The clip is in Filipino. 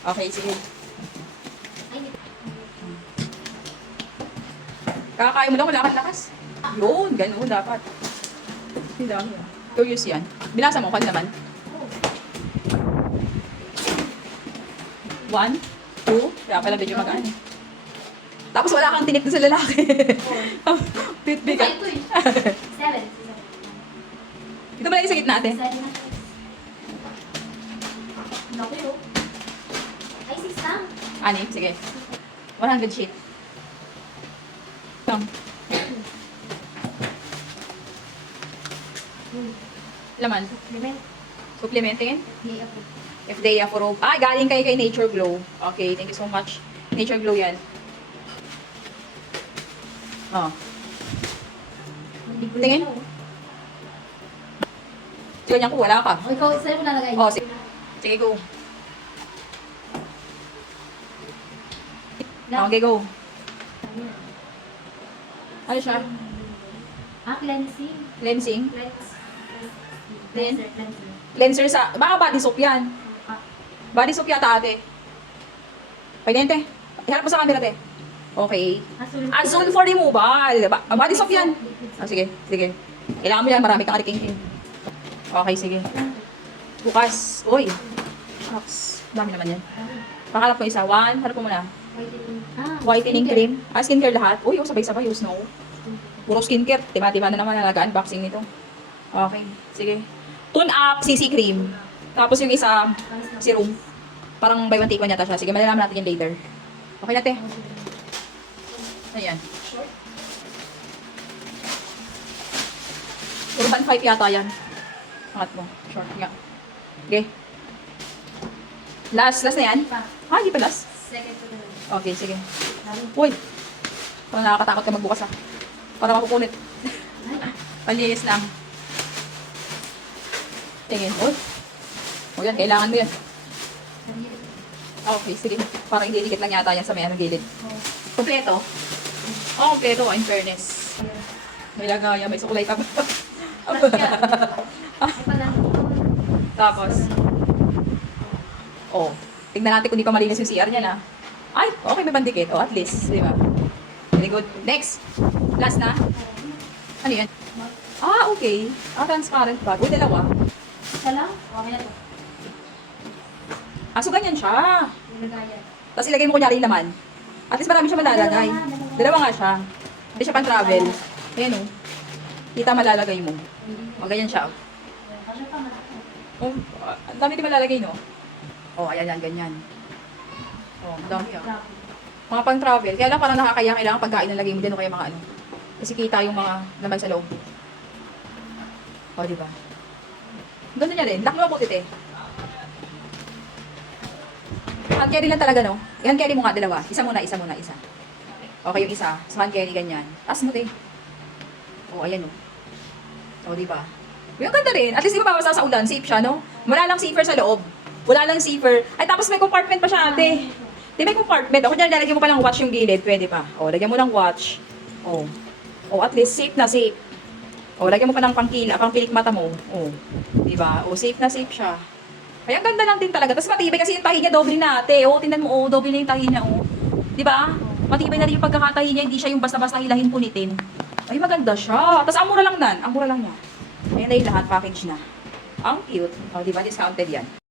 Okay, sige. Kakakain mo lang, wala kang lakas. Yun, ganun dapat. Hindi dami. Curious yan. Binasa mo, kan naman. 1, 2, kaya pala medyo magaan. Tapos wala kang tinik na sa lalaki. Bigat. Ito eh. 7. Ito pala yung sa gitna natin. Naku yun. Ay, 6 lang. Ani, sige. 100 sheet. Lang. Laman. Supplement. Supplementin. Di ako. FDA approved. Ah, galing kayo kay Nature Glow. Okay, thank you so much. Nature Glow yan. Oh. Tingin. Sige niyan ko, wala ka. O, ikaw, sa'yo mo lalagay. Oh, sige. Sige, go. Okay, go. Ano siya? Cleansing. Cleansing? Then? Cleansing. Cleanser sa... Baka body soap yan. Body soap yata ate. Pagdente. Iharap mo sa camera, te. Okay. Azul for removal. Body soap yan. Ah, sige, sige. Kailangan mo yan, marami kang ariking. Okay, sige. Bukas. Uy. Shucks. Dami naman yan. Pakalap ko isa. 1. Harap ko muna. Whitening cream. Ah, skincare lahat. Uy, oh, sabay-sabay. Oh, snow. Puro skincare. Tima-tima na naman na nag-unboxing nito. Okay, sige. Tune up CC cream. Tapos yung isa, serum. Parang buy one take one yata siya. Sige, malalaman natin yung later. Okay na, te. Ayan. Urban 5 yata yan. Angat mo. Short nga. Okay. Last na yan? Ah, hindi pa last? Second to the Okay, sige. Uy! Parang nakakatakot ka magbukas ah. Parang makukunit. Palinis lang. Tingin. Uy! O yan, kailangan mo yan. Okay, sige. Parang ididikit lang yata yan sa may gilid. Kompleto? Oh, kompleto in fairness. May lagaya, may sukulay ka ba? Tapos, oh, tignan natin kung di pa malinis yung CR niya na. Ay, okay, may bandikit. Oh, at least, di ba? Very good. Next. Last na. Ano yan? Ah, okay. Ah, transparent bag. Uy, dalawa. Isa lang? Okay na to. Ah, so ganyan siya. Nilagayan. Tapos ilagay mo kunyari yung laman. At least marami siya malalagay. Dalawa nga siya. Hindi siya pang-travel. Ayan o. Kita malalagay mo. O, ganyan siya. Kasi pa malaki. Oh, ang dami din malalagay, no? Oh, ayan yan, ganyan. Oh, ang dami ah. Mga pang-travel. Kaya lang parang nakakaya, kailangan pagkain na lagay mo dyan o kaya mga ano. Kasi kita yung mga laman sa loob. O, diba? Ganda niya rin. Lock mo mabuti, te. Hand carry lang talaga, no? I-hand carry mo nga dalawa. Isa muna, isa muna, isa. Okay, yung isa. So, hand carry ganyan. Taas mo, te. O, ayan, no? O, diba? Yung ganda rin. At least di ba babasa sa ulan? Safe siya, no? Wala lang safer sa loob. Wala lang safer. Ay, tapos may compartment pa siya, ate. Di may compartment. O, kung dyan, lalagyan mo pa ng watch yung gilid. Pwede pa. O, lagyan mo ng watch. O. O, at least safe na safe. O, lagyan mo pa ng pangpilik mata mo. O. Di ba? O, safe na safe siya. Ay, ang ganda lang din talaga. Tapos matibay kasi yung tahi niya, doble na, ate. O, tingnan mo, o, doble na yung tahi niya, o. Di ba? Matibay na rin yung pagkakatahi niya. Hindi siya yung basta-basta hilahin punitin. Ay, maganda siya. Tapos, ang mura lang nan. Ang mura lang niya. Ayan na yung lahat, package na. Ang cute. O, di ba? Discounted yan.